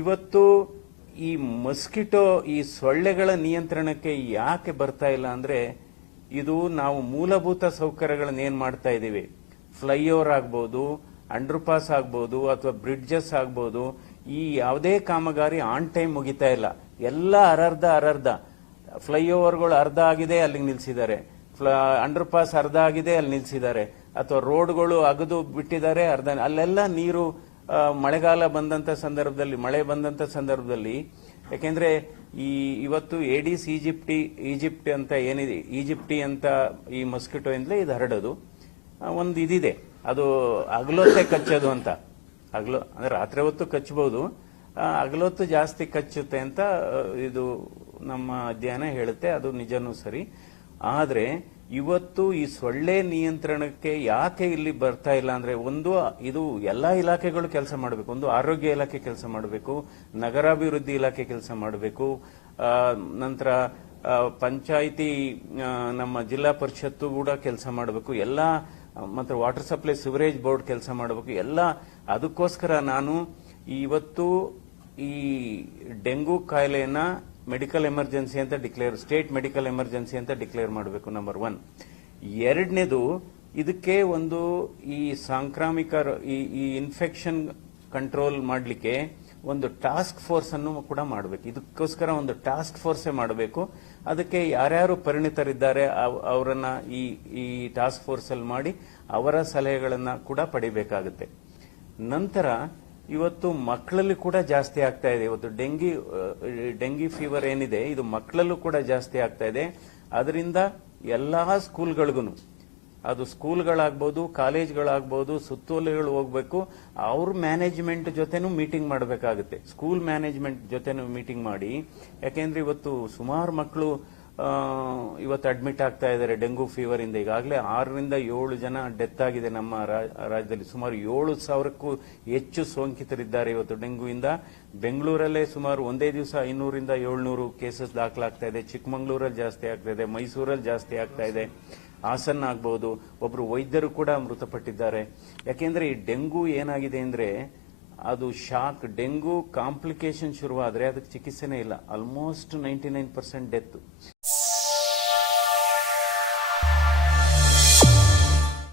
ಇವತ್ತು ಈ ಮಸ್ಕಿಟೋ ಈ ಸೊಳ್ಳೆಗಳ ನಿಯಂತ್ರಣಕ್ಕೆ ಯಾಕೆ ಬರ್ತಾ ಇಲ್ಲ ಅಂದ್ರೆ ಇದು ನಾವು ಮೂಲಭೂತ ಸೌಕರ್ಯಗಳನ್ನ ಏನ್ ಮಾಡ್ತಾ ಇದೀವಿ, ಫ್ಲೈಓವರ್ ಆಗ್ಬೋದು, ಅಂಡರ್ ಪಾಸ್ ಆಗ್ಬೋದು, ಅಥವಾ ಬ್ರಿಡ್ಜಸ್ ಆಗ್ಬೋದು, ಈ ಯಾವುದೇ ಕಾಮಗಾರಿ ಆನ್ ಟೈಮ್ ಮುಗಿತಾ ಇಲ್ಲ. ಎಲ್ಲ ಅರ್ಧ ಫ್ಲೈಓವರ್ಗಳು ಅರ್ಧ ಆಗಿದೆ, ಅಲ್ಲಿಗೆ ನಿಲ್ಸಿದ್ದಾರೆ. ಅಂಡರ್ ಪಾಸ್ ಅರ್ಧ ಆಗಿದೆ, ಅಲ್ಲಿ ನಿಲ್ಸಿದ್ದಾರೆ. ಅಥವಾ ರೋಡ್ಗಳು ಅಗದು ಬಿಟ್ಟಿದ್ದಾರೆ, ಅಲ್ಲೆಲ್ಲ ನೀರು ಮಳೆಗಾಲ ಬಂದಂತ ಸಂದರ್ಭದಲ್ಲಿ, ಮಳೆ ಬಂದಂತ ಸಂದರ್ಭದಲ್ಲಿ, ಯಾಕೆಂದ್ರೆ ಇವತ್ತು ಏಡಿಸ್ ಈಜಿಪ್ಟಿ ಅಂತ ಏನಿದೆ, ಈಜಿಪ್ಟಿ ಅಂತ ಈ ಮಸ್ಕಿಟೋ ಇಂದಲೇ ಇದು ಹರಡೋದು. ಒಂದು ಇದಿದೆ, ಅದು ಹಗಲೊತ್ತೆ ಕಚ್ಚೋದು ಅಂತ. ಅಂದ್ರೆ ರಾತ್ರಿ ಹೊತ್ತು ಕಚ್ಚಬಹುದು, ಹಗಲೊತ್ತು ಜಾಸ್ತಿ ಕಚ್ಚುತ್ತೆ ಅಂತ ಇದು ನಮ್ಮ ಅಧ್ಯಯನ ಹೇಳುತ್ತೆ. ಅದು ನಿಜನೂ ಸರಿ. ಆದ್ರೆ ಇವತ್ತು ಈ ಸೊಳ್ಳೆ ನಿಯಂತ್ರಣಕ್ಕೆ ಯಾಕೆ ಇಲ್ಲಿ ಬರ್ತಾ ಇಲ್ಲ ಅಂದ್ರೆ, ಇದು ಎಲ್ಲಾ ಇಲಾಖೆಗಳು ಕೆಲಸ ಮಾಡಬೇಕು. ಒಂದು ಆರೋಗ್ಯ ಇಲಾಖೆ ಕೆಲಸ ಮಾಡಬೇಕು, ನಗರಾಭಿವೃದ್ಧಿ ಇಲಾಖೆ ಕೆಲಸ ಮಾಡಬೇಕು, ನಂತರ ಪಂಚಾಯಿತಿ, ನಮ್ಮ ಜಿಲ್ಲಾ ಪರಿಷತ್ತು ಕೂಡ ಕೆಲಸ ಮಾಡಬೇಕು, ಎಲ್ಲಾ ಮತ್ತೆ ವಾಟರ್ ಸಪ್ಲೈ ಸಿವರೇಜ್ ಬೋರ್ಡ್ ಕೆಲಸ ಮಾಡಬೇಕು. ಎಲ್ಲ ಅದಕ್ಕೋಸ್ಕರ ನಾನು ಇವತ್ತು ಈ ಡೆಂಗು ಕಾಯಿಲೆಯನ್ನ ಮೆಡಿಕಲ್ ಎಮರ್ಜೆನ್ಸಿ ಅಂತ ಸ್ಟೇಟ್ ಮೆಡಿಕಲ್ ಎಮರ್ಜೆನ್ಸಿ ಅಂತ ಡಿಕ್ಲೇರ್ ಮಾಡಬೇಕು, ನಂಬರ್ 1. ಎರಡನೇದು, ಇದಕ್ಕೆ ಒಂದು ಈ ಸಾಂಕ್ರಾಮಿಕ ಈ ಇನ್ಫೆಕ್ಷನ್ ಕಂಟ್ರೋಲ್ ಮಾಡಲಿಕ್ಕೆ ಒಂದು ಟಾಸ್ಕ್ ಫೋರ್ಸ್ ಅನ್ನು ಕೂಡ ಮಾಡಬೇಕು. ಇದಕ್ಕೋಸ್ಕರ ಒಂದು ಟಾಸ್ಕ್ ಫೋರ್ಸೇ ಮಾಡಬೇಕು. ಅದಕ್ಕೆ ಯಾರ್ಯಾರು ಪರಿಣಿತರಿದ್ದಾರೆ ಅವರನ್ನ ಈ ಟಾಸ್ಕ್ ಫೋರ್ಸ್ ಅಲ್ಲಿ ಮಾಡಿ ಅವರ ಸಲಹೆಗಳನ್ನ ಕೂಡ ಪಡಿಬೇಕಾಗುತ್ತೆ. ನಂತರ ಇವತ್ತು ಮಕ್ಕಳಲ್ಲಿ ಕೂಡ ಜಾಸ್ತಿ ಆಗ್ತಾ ಇದೆ. ಇವತ್ತು ಡೆಂಗಿ ಫೀವರ್ ಏನಿದೆ, ಇದು ಮಕ್ಕಳಲ್ಲೂ ಕೂಡ ಜಾಸ್ತಿ ಆಗ್ತಾ ಇದೆ. ಅದರಿಂದ ಎಲ್ಲಾ ಸ್ಕೂಲ್ಗಳಿಗೂ, ಅದು ಸ್ಕೂಲ್ಗಳಾಗ್ಬೋದು, ಕಾಲೇಜ್ಗಳಾಗ್ಬೋದು, ಸುತ್ತೋಲೆಗಳು ಹೋಗ್ಬೇಕು. ಅವ್ರ ಮ್ಯಾನೇಜ್ಮೆಂಟ್ ಜೊತೆನೂ ಮೀಟಿಂಗ್ ಮಾಡಬೇಕಾಗುತ್ತೆ, ಸ್ಕೂಲ್ ಮ್ಯಾನೇಜ್ಮೆಂಟ್ ಜೊತೆನೂ ಮೀಟಿಂಗ್ ಮಾಡಿ. ಯಾಕೆಂದ್ರೆ ಇವತ್ತು ಸುಮಾರು ಮಕ್ಕಳು ಇವತ್ತು ಅಡ್ಮಿಟ್ ಆಗ್ತಾ ಇದ್ದಾರೆ ಡೆಂಗು ಫೀವರ್ ಇಂದ. ಈಗಾಗಲೇ 6 ರಿಂದ 7 ಜನ ಡೆತ್ ಆಗಿದೆ ನಮ್ಮ ರಾಜ್ಯದಲ್ಲಿ. ಸುಮಾರು 7,000ಕ್ಕೂ ಹೆಚ್ಚು ಸೋಂಕಿತರಿದ್ದಾರೆ ಇವತ್ತು ಡೆಂಗುವಿಂದ. ಬೆಂಗಳೂರಲ್ಲೇ ಸುಮಾರು ಒಂದೇ ದಿವಸ 500 ರಿಂದ 700 ಕೇಸಸ್ ದಾಖಲಾಗ್ತಾ ಇದೆ. ಚಿಕ್ಕಮಗಳೂರಲ್ಲಿ ಜಾಸ್ತಿ ಆಗ್ತಾ ಇದೆ, ಮೈಸೂರಲ್ಲಿ ಜಾಸ್ತಿ ಆಗ್ತಾ ಇದೆ, ಹಾಸನ ಆಗ್ಬಹುದು. ಒಬ್ರು ವೈದ್ಯರು ಕೂಡ ಮೃತಪಟ್ಟಿದ್ದಾರೆ. ಯಾಕೆಂದ್ರೆ ಈ ಡೆಂಗು ಏನಾಗಿದೆ ಅಂದ್ರೆ, ಅದು ಶಾಕ್. ಡೆಂಗು ಕಾಂಪ್ಲಿಕೇಶನ್ ಶುರುವಾದ್ರೆ ಅದಕ್ಕೆ ಚಿಕಿತ್ಸೆನೇ ಇಲ್ಲ. Almost 99% death.